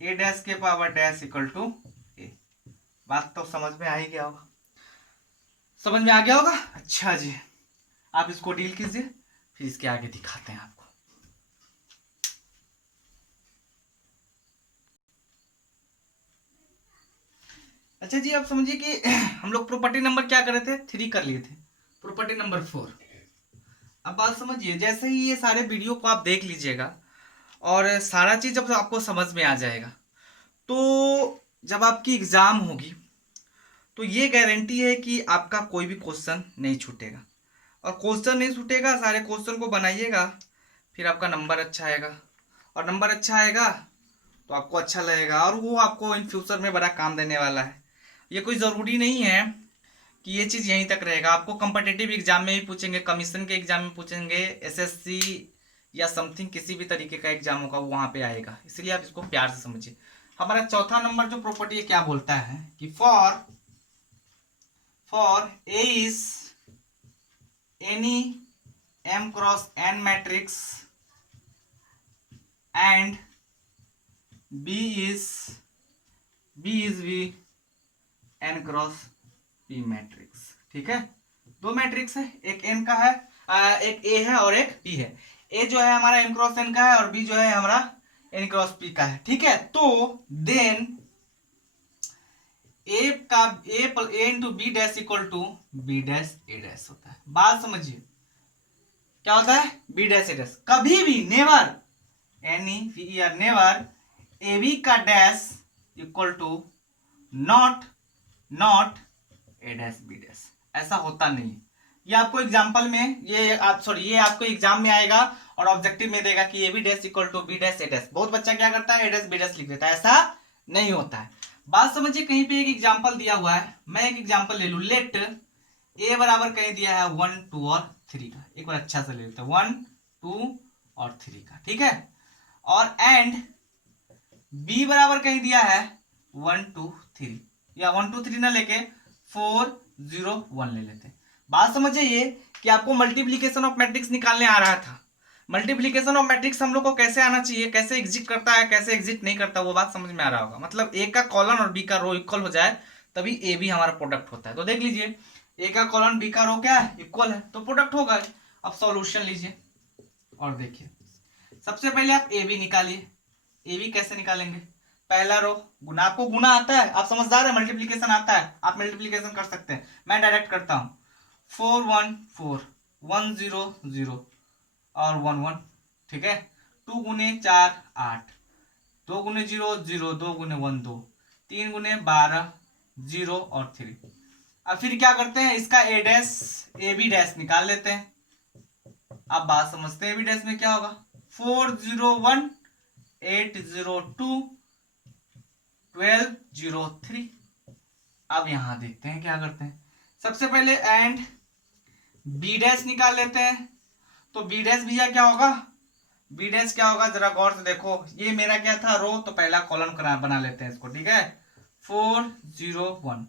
ए डैश के पावर डैश इक्वल टू ए। बात तो समझ में आ ही गया होगा, समझ में आ गया होगा। अच्छा जी, आप इसको डील कीजिए, फिर इसके आगे दिखाते हैं आपको। अच्छा जी, आप समझिए कि हम लोग प्रॉपर्टी नंबर क्या कर रहे थे 3 कर लिए थे, प्रॉपर्टी नंबर 4। अब बात समझिए, जैसे ही ये सारे वीडियो को आप देख लीजिएगा और सारा चीज जब आपको समझ में आ जाएगा, तो जब आपकी एग्जाम होगी तो ये गारंटी है कि आपका कोई भी क्वेश्चन नहीं छूटेगा। और क्वेश्चन नहीं छूटेगा, सारे क्वेश्चन को बनाइएगा, फिर आपका नंबर अच्छा आएगा, और नंबर अच्छा आएगा तो आपको अच्छा लगेगा, और वो आपको इन फ्यूचर में बड़ा काम देने वाला है। ये कोई ज़रूरी नहीं है कि ये चीज़ यहीं तक रहेगा, आपको कम्पिटिटिव एग्जाम में भी पूछेंगे, कमीशन के एग्जाम में पूछेंगे, एसएससी या समथिंग किसी भी तरीके का एग्जाम होगा वो वहाँ पे आएगा, इसलिए आप इसको प्यार से समझिए। हमारा चौथा नंबर जो प्रॉपर्टी है क्या बोलता है कि for A is any m cross n matrix and b is v n cross p matrix, ठीक है। दो मैट्रिक्स है, एक n का है, एक a है और एक b है। a जो है हमारा m क्रॉस n का है और b जो है हमारा n क्रॉस p का है, ठीक है। तो then a into B dash equal to B dash A dash होता है। बात समझिए क्या होता है बी डैश ए डैश, कभी भी नेवर नेवर ए बी का dash equal to not A dash B dash, ऐसा होता नहीं। ये आपको एग्जांपल में ये आपको एग्जाम में आएगा और ऑब्जेक्टिव में देगा कि A B dash equal to B dash A dash. बहुत बच्चा क्या करता है ए डैश बी डैश लिख देता है, ऐसा नहीं होता है। बात समझिए, कहीं पे एक एग्जांपल दिया हुआ है, मैं एक एग्जांपल ले लू, लेट ए बराबर कहीं दिया है 1 2 और 3 का, एक बार अच्छा से ले लेते हैं 1 2 और 3 का, ठीक है। और एंड बी बराबर कहीं दिया है 1 2 3, या 1 2 3 ना लेके 4 0 1 ले लेते हैं। बात समझिए ये कि आपको मल्टीप्लीकेशन ऑफ मैट्रिक्स निकालने आ रहा था। मल्टीप्लीकेशन ऑफ मैट्रिक्स हम लोग को कैसे आना चाहिए, कैसे एग्जिट करता है कैसे एग्जिट नहीं करता, वो बात समझ में आ रहा होगा। मतलब ए का कॉलन और बी का रो इक्वल हो जाए तभी ए बी हमारा प्रोडक्ट होता है। तो देख लीजिए ए का कॉलन बी का रो क्या है इक्वल है, तो प्रोडक्ट होगा। अब सॉल्यूशन लीजिए और देखिए, सबसे पहले आप ए बी निकालिए। ए बी कैसे निकालेंगे, पहला रो गुना, आपको गुना आता है, आप समझदार है, मल्टीप्लीकेशन आता है, आप मल्टीप्लीकेशन कर सकते हैं, मैं डायरेक्ट करता हूं। 4 1 4 1 0 0 और 1 1, ठीक है। 2 गुने 4 8, 2 गुने 0 0, 2 गुने 1 2, 3 गुने 12 0 और 3, अब फिर क्या करते हैं, इसका ए डैश ए बी डैश निकाल लेते हैं। अब बात समझते हैं, ए बी डैश में क्या होगा, 401 802 1203। अब यहां देखते हैं क्या करते हैं, सबसे पहले एंड बी डैश निकाल लेते हैं। तो बी डैश भैया क्या होगा, बी डैश क्या होगा जरा गौर से देखो, ये मेरा क्या था रो, तो पहला कॉलम बना लेते हैं इसको, ठीक है 401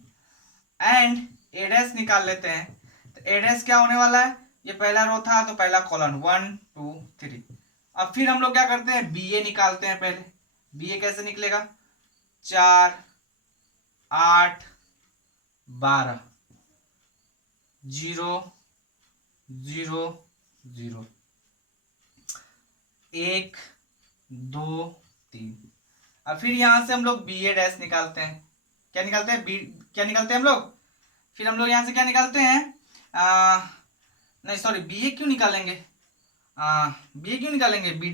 एंड ए डैश निकाल लेते हैं। तो ए डैश क्या होने वाला है, ये पहला रो था तो पहला कॉलम 1 2 3। अब फिर हम लोग क्या करते हैं, बी ए निकालते हैं पहले। बी ए कैसे निकलेगा, 4 8 12 0 0 0 1 2 3। अब फिर यहां से हम लोग बी ए डैश निकालते हैं। क्या निकालते हैं, बी क्या निकालते हैं हम लोग, फिर हम लोग यहां से क्या निकालते हैं, नहीं सॉरी बी ए क्यों निकालेंगे, बी ए क्यों निकालेंगे, बी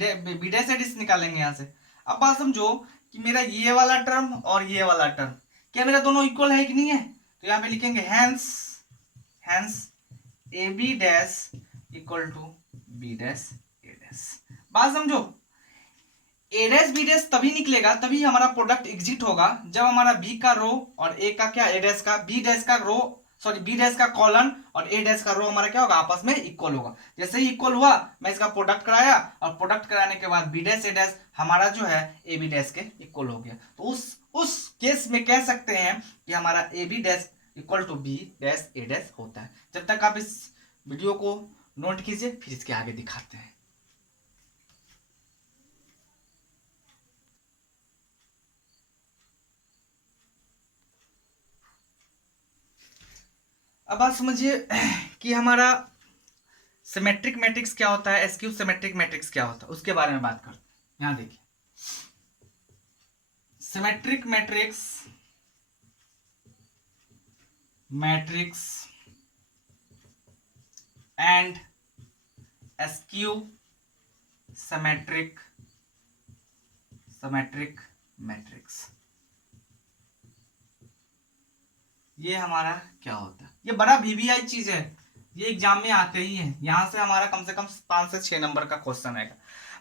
डैश एडिस निकालेंगे यहां से। अब बात समझो कि मेरा ये वाला टर्म और ये वाला टर्म क्या मेरा दोनों इक्वल है कि नहीं है, तो यहाँ पे लिखेंगे hence hence A B dash equal to B dash A dash. बात समझो, ए डैश बी डैश तभी निकलेगा, तभी हमारा प्रोडक्ट एग्जिट होगा जब हमारा बी का रो और ए का क्या, ए डैश का बी डैश का रो सॉरी बी डैश का कॉलन और ए डैश का रो हमारा क्या होगा, आपस में इक्वल होगा। जैसे ही इक्वल हुआ मैं इसका प्रोडक्ट कराया और प्रोडक्ट कराने के बाद बी डैश ए डैश हमारा जो है ए बी डैश के इक्वल हो गया। तो उस केस में कह सकते हैं कि हमारा A B dash equal to B dash A dash होता है। जब तक आप इस वीडियो को नोट कीजिए, फिर इसके आगे दिखाते हैं। अब बात समझिए कि हमारा सिमेट्रिक मैट्रिक्स क्या होता है, एसक्यू सिमेट्रिक मैट्रिक्स क्या होता है, उसके बारे में बात करते हैं। यहां देखिए, symmetric matrix and SQ symmetric matrix, ये हमारा क्या होता है। ये बड़ा वीवीआई चीज है, ये एग्जाम में आते ही है, यहां से हमारा कम से कम 5 से 6 नंबर का क्वेश्चन आएगा।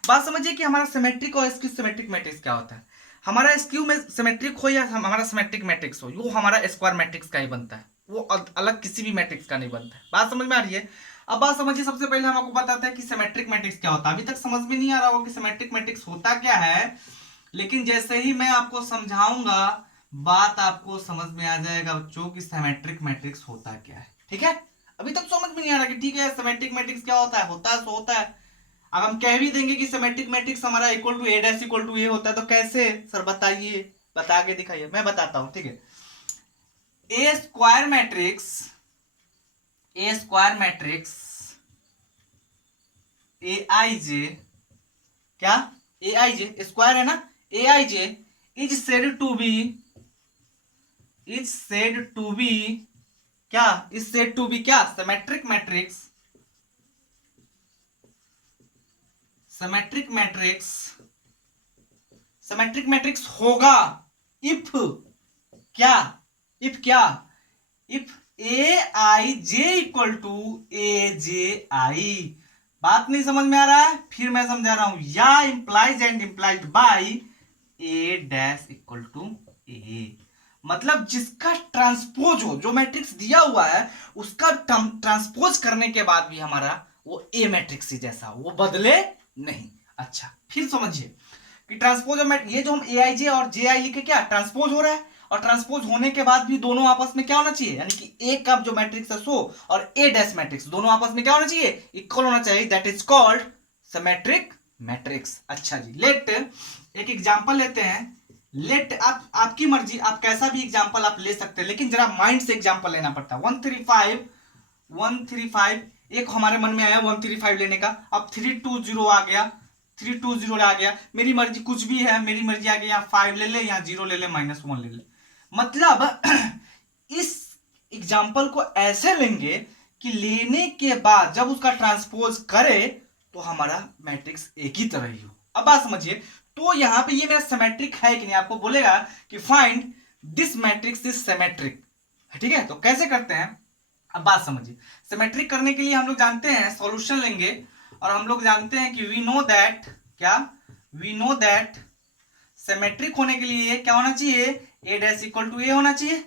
बात समझिए कि हमारा सिमेट्रिक और एसक्यू सिमेट्रिक मैट्रिक्स क्या होता है। हमारा एसक्यू में सिमेट्रिक हो या हमारा सिमेट्रिक मैट्रिक्स हो, वो हमारा स्क्वायर मैट्रिक्स का ही बनता है, वो अलग किसी भी मैट्रिक्स का नहीं बनता है। बात समझ में आ रही है। अब बात समझिए, सबसे पहले हम आपको बताते हैं कि सिमेट्रिक मैट्रिक्स क्या होता है। अभी तक समझ में नहीं आ रहा होगा कि सिमेट्रिक मैट्रिक्स होता क्या है, लेकिन जैसे ही मैं आपको समझाऊंगा बात आपको समझ में आ जाएगा बच्चों की सिमेट्रिक मैट्रिक्स होता क्या है। ठीक है, अभी तक समझ में नहीं आ रहा कि ठीक है सिमेट्रिक मैट्रिक्स क्या होता है, होता है सो होता है। अब हम कह भी देंगे कि सिमेट्रिक मैट्रिक्स हमारा equal to A dash equal to A होता है, तो कैसे सर बताइए, बता के दिखाइए। मैं बताता हूं, ठीक है। ए स्क्वायर मैट्रिक्स ए आई जे, क्या ए आई जे स्क्वायर है ना, A I J is said to be क्या, इज सेड टू बी क्या, सिमेट्रिक मैट्रिक्स होगा if if A I J equal to A J I. बात नहीं समझ में आ रहा है, फिर मैं समझा रहा हूं, या implies by A dash equal to A, मतलब जिसका ट्रांसपोज हो, जो मैट्रिक्स दिया हुआ है उसका ट्रांसपोज करने के बाद भी हमारा वो ए मैट्रिक्स ही जैसा, वो बदले नहीं। अच्छा, फिर समझिए कि ट्रांसपोज ये जो हम ए आई जे और जे आई लिखे क्या ट्रांसपोज हो रहा है, और ट्रांसपोज होने के बाद भी दोनों आपस में क्या होना चाहिए, यानी कि ए का जो मैट्रिक्स है सो और ए डैश मैट्रिक्स दोनों आपस में क्या होना चाहिए, इक्वल होना चाहिए। That is called symmetric matrix. अच्छा जी, लेट एक एग्जांपल लेते हैं। लेट आपकी मर्जी, आप कैसा भी एग्जांपल आप ले सकते हैं, लेकिन जरा माइंड से एग्जांपल लेना पड़ता है। 135 एक हमारे मन में आया 135 लेने का, अब 320 आ गया, 320 आ गया, मेरी मर्जी कुछ भी है, मेरी मर्जी आ गई, यहाँ 5 ले ले, यहाँ 0 ले ले, -1 ले ले। मतलब इस एग्जाम्पल को ऐसे लेंगे कि लेने के बाद जब उसका ट्रांसपोज करे तो हमारा मैट्रिक्स एक ही तरह ही हो। अब बात समझिए, तो यहां पे ये मेरा सिमेट्रिक है कि नहीं, आपको बोलेगा कि find this matrix is symmetric, ठीक है, तो कैसे करते हैं अब बात समझिए। सिमेट्रिक करने के लिए हम लोग जानते हैं सॉल्यूशन लेंगे, और हम लोग जानते हैं कि वी नो दैट, क्या, वी नो दैट सिमेट्रिक होने के लिए क्या होना चाहिए, ए डैश इक्वल टू ए होना चाहिए,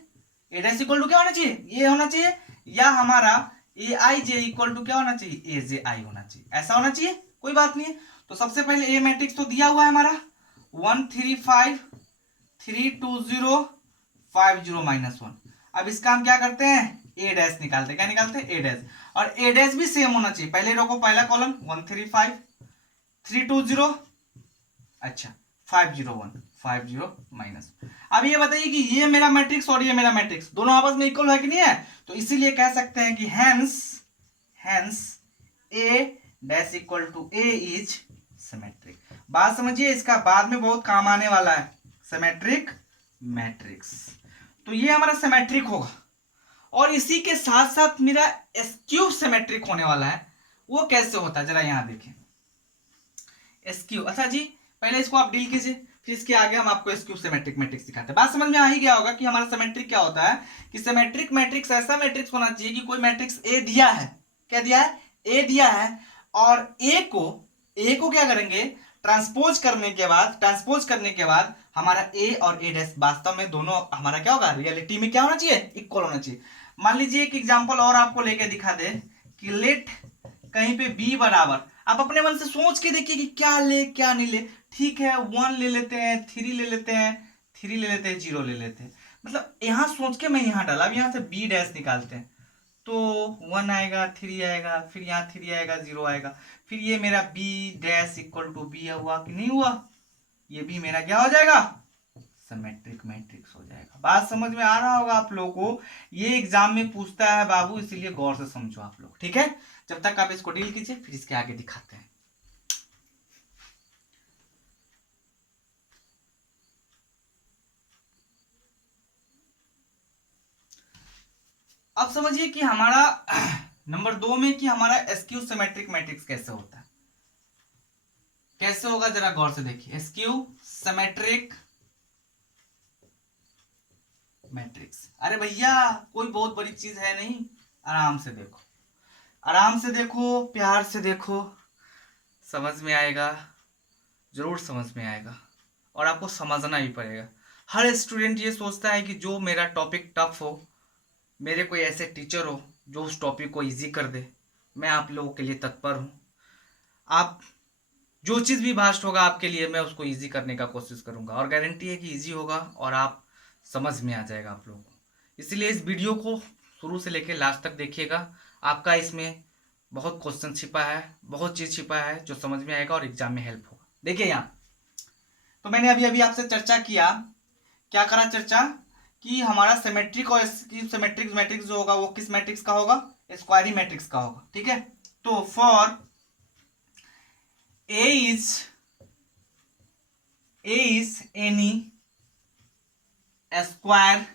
ए डैश इक्वल टू क्या होना चाहिए, ये होना चाहिए, या हमारा ए आई जे इक्वल टू क्या होना चाहिए, ए जे आई होना चाहिए, ऐसा होना चाहिए, कोई बात नहीं है। तो सबसे पहले ए मैट्रिक्स तो दिया हुआ है हमारा 1 3 5 3 2 0 5 0 -1। अब इसका हम क्या करते हैं, ए डैश निकालते हैं, क्या निकालते हैं, ए डैश, और ए डैश भी सेम होना चाहिए, पहले रो को पहला कॉलम 1 3 5 3 2 0, अच्छा 5 0 1 5 0 माइनस। अब ये बताइए कि ये मेरा मैट्रिक्स और ये मेरा मैट्रिक्स दोनों आपस में इक्वल है कि नहीं है, तो इसीलिए कह सकते हैं कि hence A dash equal to A is symmetric. बात समझिए, इसका बाद में बहुत काम आने वाला है, सिमेट्रिक मैट्रिक्स। तो ये हमारा सिमेट्रिक होगा, और इसी के साथ साथ मेरा एस्क्यू सिमेट्रिक होने वाला है। वो कैसे होता है जरा यहां देखें, एस्क्यू, अच्छा जी पहले इसको आप डील कीजिए, फिर इसके आगे हम आपको एस्क्यू सिमेट्रिक मैट्रिक्स सिखाते हैं। बात समझ में आ ही गया होगा कि हमारा सिमेट्रिक क्या होता है, कि सिमेट्रिक मैट्रिक्स ऐसा मैट्रिक्स होना चाहिए कि कोई मैट्रिक्स ए दिया है, क्या दिया है, ए दिया है, और ए को क्या करेंगे, ट्रांसपोज करने के बाद हमारा ए और ए डैश वास्तव में दोनों हमारा क्या होगा, रियलिटी में क्या होना चाहिए, इक्वल होना चाहिए। मान लीजिए एक एग्जांपल और आपको लेके दिखा दे कि लेट कहीं पे बी बराबर, आप अपने मन से सोच के देखिए कि क्या ले क्या नहीं ले, ठीक है 1 ले लेते हैं, 3 ले लेते हैं, 3 ले लेते हैं, 0 ले लेते हैं, मतलब यहां सोच के मैं यहां डाला। अब यहां से बी डैश निकालते हैं, तो 1 आएगा, 3 आएगा, फिर यहाँ 3 आएगा, 0 आएगा, फिर ये मेरा B dash equal to B हुआ कि नहीं हुआ, ये भी मेरा क्या हो जाएगा, सिमेट्रिक मैट्रिक्स हो जाएगा। बात समझ में आ रहा होगा आप लोगों को, ये एग्जाम में पूछता है बाबू, इसीलिए गौर से समझो आप लोग, ठीक है। जब तक आप इसको डील कीजिए, फिर इसके आगे दिखाते हैं। अब समझिए कि हमारा नंबर 2 में कि हमारा एस्क्यू सिमेट्रिक मैट्रिक्स कैसे होता है, कैसे होगा जरा गौर से देखिए। एस्क्यू सिमेट्रिक मैट्रिक्स, अरे भैया कोई बहुत बड़ी चीज है नहीं, आराम से देखो, आराम से देखो, प्यार से देखो, समझ में आएगा, जरूर समझ में आएगा, और आपको समझना ही पड़ेगा। हर स्टूडेंट ये सोचता है कि जो मेरा टॉपिक टफ हो, मेरे कोई ऐसे टीचर हो जो उस टॉपिक को इजी कर दे। मैं आप लोगों के लिए तत्पर हूँ, आप जो चीज़ भी भास्ट होगा आपके लिए, मैं उसको इजी करने का कोशिश करूँगा, और गारंटी है कि इजी होगा और आप समझ में आ जाएगा आप लोगों को। इसलिए इस वीडियो को शुरू से लेकर लास्ट तक देखिएगा, आपका इसमें बहुत क्वेश्चन छिपा है, बहुत चीज़ छिपा है जो समझ में आएगा और एग्जाम में हेल्प होगा। देखिए यहाँ तो मैंने अभी अभी आपसे चर्चा किया, क्या करा चर्चा, कि हमारा सिमेट्रिक और सिमेट्रिक मैट्रिक्स जो होगा वो किस मैट्रिक्स का होगा, स्क्वायरी मैट्रिक्स का होगा, ठीक है। तो for A is any square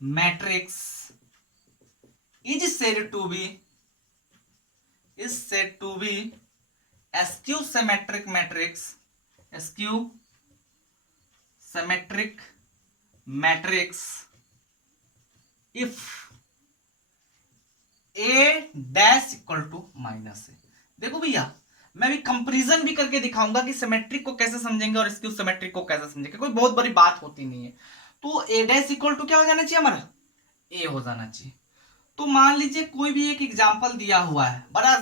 matrix is said to be skew symmetric matrix if a dash equal to minus है। देखो भैया मैं भी कंपैरिजन भी करके दिखाऊंगा कि सिमेट्रिक को कैसे समझेंगे और स्क्यू सिमेट्रिक को कैसे समझेंगे, कोई बहुत बड़ी बात होती नहीं है। तो a डैश इक्वल टू क्या हो जाना चाहिए, हमारा a हो जाना चाहिए। तो मान लीजिए कोई भी एक एग्जाम्पल दिया हुआ है, बड़ा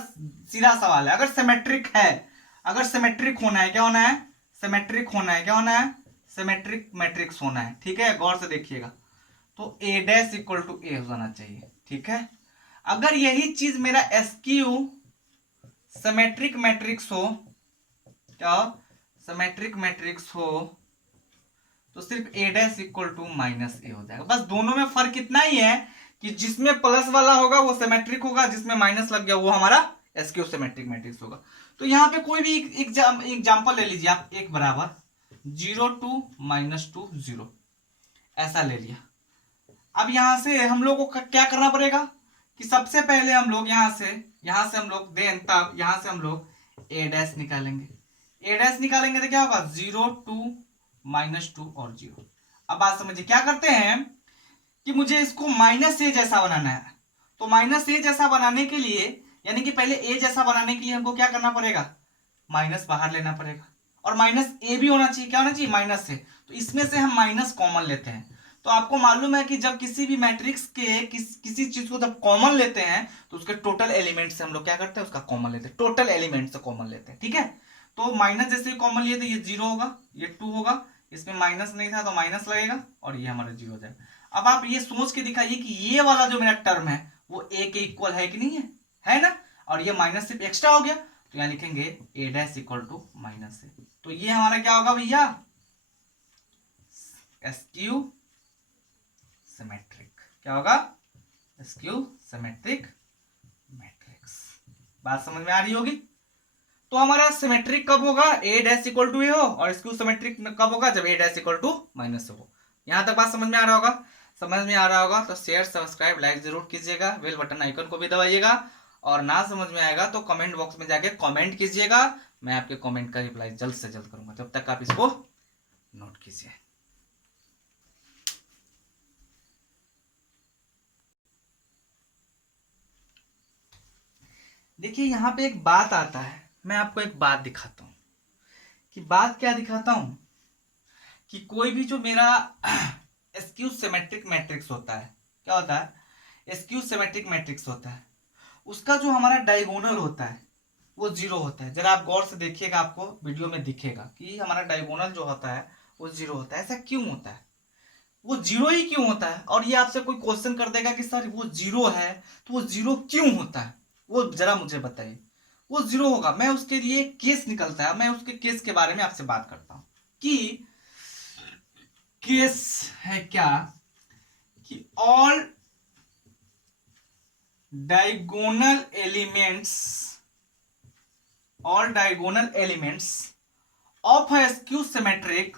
सीधा सवाल है, अगर सिमेट्रिक है, अगर सिमेट्रिक होना है, क्या होना है, सिमेट्रिक होना है, क्या होना है, सिमेट्रिक मैट्रिक्स होना है, ठीक है, गौर से देखिएगा। तो ए डैश इक्वल टू ए हो जाना चाहिए, ठीक है। अगर यही चीज मेरा एस्क्यू सिमेट्रिक मैट्रिक्स हो, क्या सिमेट्रिक मैट्रिक्स हो, तो सिर्फ ए डैश इक्वल टू माइनस ए हो जाएगा। बस दोनों में फर्क इतना ही है कि जिसमें प्लस वाला होगा वो सिमेट्रिक होगा, जिसमें माइनस लग गया वो हमारा एस्क्यू सिमेट्रिक मैट्रिक्स होगा। तो यहाँ पे कोई भी एग्जाम्पल ले लीजिए आप, एक बराबर 0 2 -2 0 ऐसा ले लिया। अब यहां से हम लोग को क्या करना पड़ेगा कि सबसे पहले हम लोग यहां से हम लोग देन तब यहां से हम लोग ए डैश निकालेंगे। ए डैश निकालेंगे तो क्या होगा 0 2 -2 और 0। अब बात समझिए क्या करते हैं कि मुझे इसको माइनस ए जैसा बनाना है, तो माइनस ए जैसा बनाने के लिए यानी कि पहले ए जैसा बनाने के लिए हमको क्या करना पड़ेगा, माइनस बाहर लेना पड़ेगा, और माइनस ए भी होना चाहिए, क्या होना चाहिए, माइनस से। तो इसमें से हम माइनस कॉमन लेते हैं। तो आपको मालूम है कि जब किसी भी मैट्रिक्स के किसी चीज को जब कॉमन लेते हैं तो उसके टोटल एलिमेंट से हम लोग क्या करते हैं, उसका कॉमन लेते हैं, टोटल एलिमेंट से कॉमन लेते हैं, ठीक है। तो माइनस जैसे कॉमन लिए तो ये 0 होगा, ये 2 होगा, इसमें माइनस नहीं था तो माइनस लगेगा और ये हमारा 0 हो जाएगा। अब आप ये सोच के दिखाइए कि ये वाला जो मेरा टर्म है वो ए के इक्वल है कि नहीं है ना, और ये माइनस सिर्फ एक्स्ट्रा हो गया, तो यहाँ लिखेंगे ए डैश इक्वल टू माइनस ए। तो ये हमारा क्या होगा भैया, एस्क्यू सिमेट्रिक, क्या होगा, एस्क्यू सिमेट्रिक मैट्रिक्स। बात समझ में आ रही होगी। तो हमारा सिमेट्रिक कब होगा, ए डैश इक्वल टू ए हो, और एस्क्यू सिमेट्रिक कब होगा, जब ए डैश इक्वल टू माइनस हो। यहां तक बात समझ में आ रहा होगा। समझ में आ रहा होगा तो शेयर सब्सक्राइब लाइक जरूर कीजिएगा, बेल बटन आइकन को भी दबाइएगा, और ना समझ में आएगा तो कमेंट बॉक्स में जाके कमेंट कीजिएगा, मैं आपके कमेंट का रिप्लाई जल्द से जल्द करूंगा। तब तक आप इसको नोट कीजिए। देखिए यहाँ पे एक बात आता है, मैं आपको एक बात दिखाता हूं, कि बात क्या दिखाता हूं, कि कोई भी जो मेरा एस्क्यू सिमेट्रिक मैट्रिक्स होता है, क्या होता है, एस्क्यू सिमेट्रिक मैट्रिक्स होता है, उसका जो हमारा डायगोनल होता है वो 0 होता है। जरा आप गौर से देखिएगा, आपको वीडियो में दिखेगा कि हमारा डायगोनल जो होता है वो 0 होता है। ऐसा क्यों होता है, वो 0 ही क्यों होता है, और ये आपसे कोई क्वेश्चन कर देगा कि सर वो 0 है तो वो 0 क्यों होता है, वो जरा मुझे बताइए। वो 0 होगा, मैं उसके लिए केस निकलता है, मैं उसके केस के बारे में आपसे बात करता हूं कि केस है क्या, कि all diagonal elements of a skew symmetric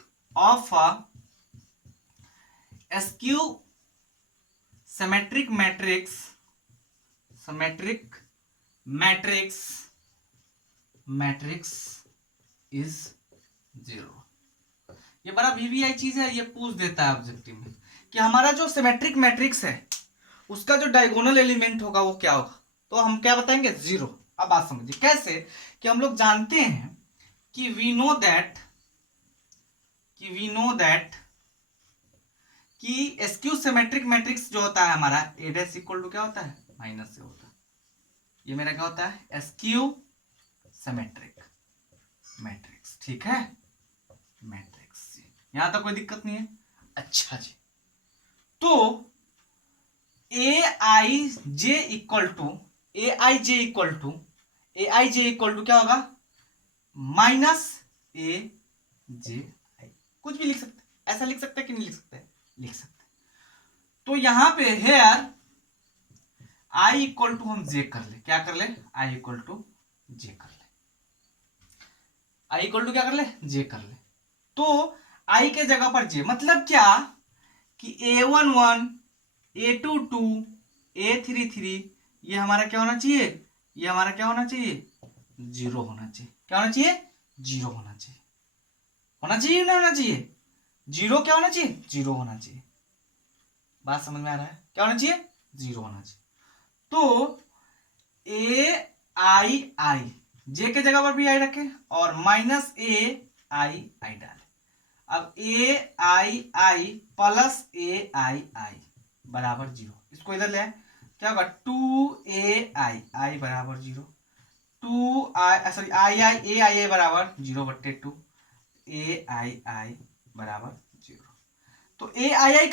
matrix is 0। ये बड़ा वीवीआई चीज है, ये पूछ देता है ऑब्जेक्टिव में कि हमारा जो सिमेट्रिक मैट्रिक्स है उसका जो डायगोनल एलिमेंट होगा वो क्या होगा, तो हम क्या बताएंगे, 0। अब बात समझिए कैसे, कि हम लोग जानते हैं कि वी नो दैट कि एस्क्यू सिमेट्रिक मैट्रिक्स जो होता है हमारा ए डैश इक्वल टू क्या होता है, माइनस से होता है। ये मेरा क्या होता है, एस्क्यू सिमेट्रिक मैट्रिक्स, ठीक है, मैट्रिक्स। यहां तक कोई दिक्कत नहीं है। अच्छा जी, तो ए आई जे इक्वल टू क्या होगा, माइनस ए जे आई। कुछ भी लिख सकते, ऐसा लिख सकते कि नहीं लिख सकते, लिख सकते। तो यहां पे हेयर आई इक्वल टू हम जे कर ले, क्या कर ले, आई इक्वल टू जे कर ले, आई इक्वल टू क्या कर ले, जे कर ले। तो आई के जगह पर जे, मतलब क्या कि A11 A22 A33 ये हमारा क्या होना चाहिए, ये हमारा क्या होना चाहिए, 0 होना चाहिए। क्या होना चाहिए, 0 होना चाहिए, होना चाहिए ना, होना चाहिए 0, क्या होना चाहिए, 0 होना चाहिए। बात समझ में आ रहा है, क्या होना चाहिए, 0 होना चाहिए। तो ए आई जे के जगह पर भी आई रखे और माइनस ए आई डाले। अब आई प्लस आई बराबर 0, इसको इधर ले आए, क्या होगा, 2ai बराबर 0, 2i सॉरी आई बराबर 0/2, ai बराबर 0। तो ai का